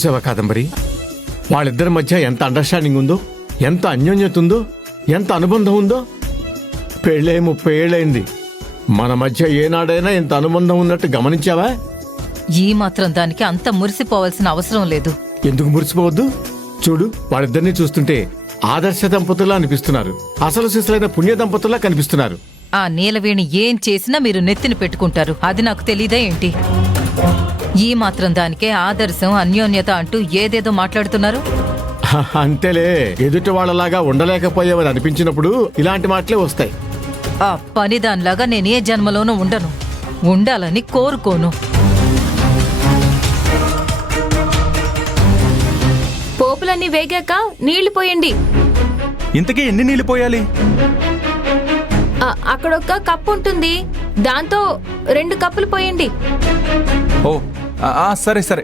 చూసావా కాదంబరి, వాళ్ళిద్దరి మధ్య ఎంత అండర్స్టాండింగ్ ఉందో, ఎంత అన్యోన్యత ఉందో, ఎంత అనుబంధం ఉందో. పెళ్ళే 30 ఏళ్ళైంది, మన మధ్య ఏనాడైనా ఇంత అనుబంధం ఉన్నట్టు గమనించావా? ఈ మాత్రం దానికి అంత మురిసిపోవాల్సిన అవసరం లేదు. ఎందుకు మురిసిపోవద్దు? చూడు, వాళ్ళిద్దరినీ చూస్తుంటే ఆదర్శ దంపతుల్లా అనిపిస్తున్నారు, అసలు సిసలైన పుణ్య దంపతుల్లా కనిపిస్తున్నారు. ఆ నీలవేణి ఏం చేసినా మీరు నెత్తిన పెట్టుకుంటారు, అది నాకు తెలీదా ఏంటి? ఈ మాత్రం దానికే ఆదర్శం, అన్యోన్యత అంటూ ఏదేదో మాట్లాడుతున్నారు. అంతేలే, ఎదుటి వాళ్ళలాగా ఉండలేకపోయావని అనిపించినప్పుడు ఇలాంటి మాటలే వస్తాయి. ఆ పనిదానిలాగా నేనే జన్మలోనూ ఉండను, ఉండాలని కోరుకోను. పోపులన్నీ వేగాక నీళ్లు పోయండి. ఇంతకీ ఎన్ని నీళ్లు పోయాలి? అక్కడొక్క కప్పు ఉంటుంది, దాంతో 2 కప్పులు పోయండి. ఓ సరే సరే.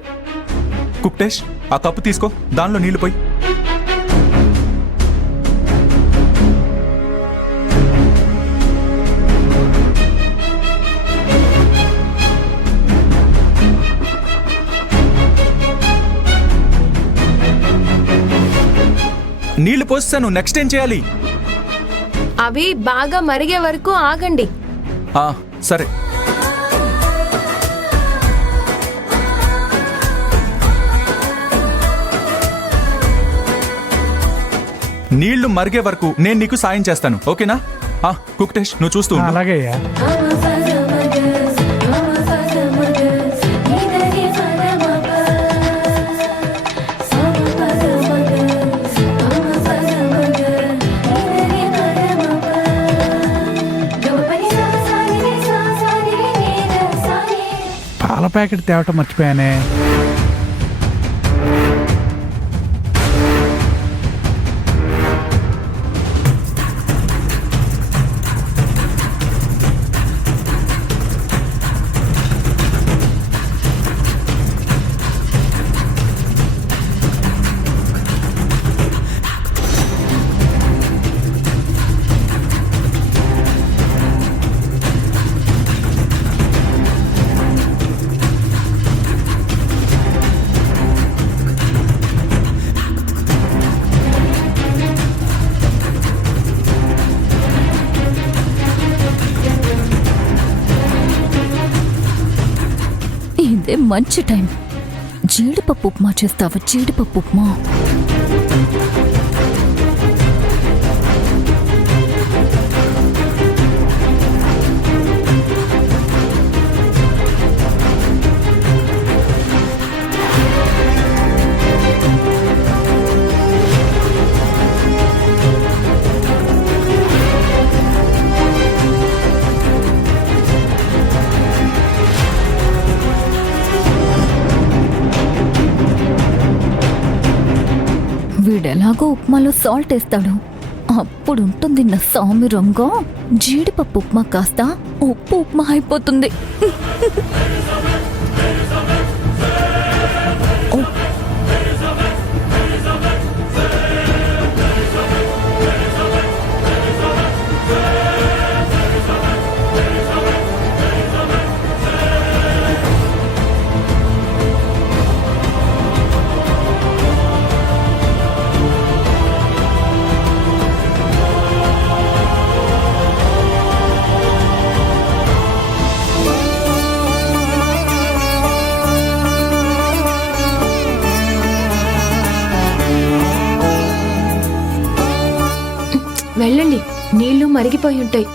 కుక్టేష్, ఆ కప్పు తీసుకో, దానిలో నీళ్లు పోయి. నీళ్లు పోస్తాను, నెక్స్ట్ ఏం చేయాలి? అవి బాగా మరిగే వరకు ఆగండి. సరే. నీళ్లు మరిగే వరకు నేను నీకు సాయం చేస్తాను, ఓకేనా? కుక్టేష్, నువ్వు చూస్తూ ఉండు. అలాగే. పాల ప్యాకెట్ తేవటం మర్చిపోయానే. ఇదే మంచి టైం. జీడిపప్పు ఉప్మా చేస్తావా? జీడిపప్పు ఉప్మా. వీడెలాగో ఉప్మాలో సాల్ట్ వేస్తాడు, అప్పుడుంటుంది నా సామిరంగా. జీడిపప్పు ఉప్మా కాస్త ఉప్పు ఉప్మా అయిపోతుంది. వెళ్ళండి, నీళ్లు మరిగిపోయి ఉంటాయి.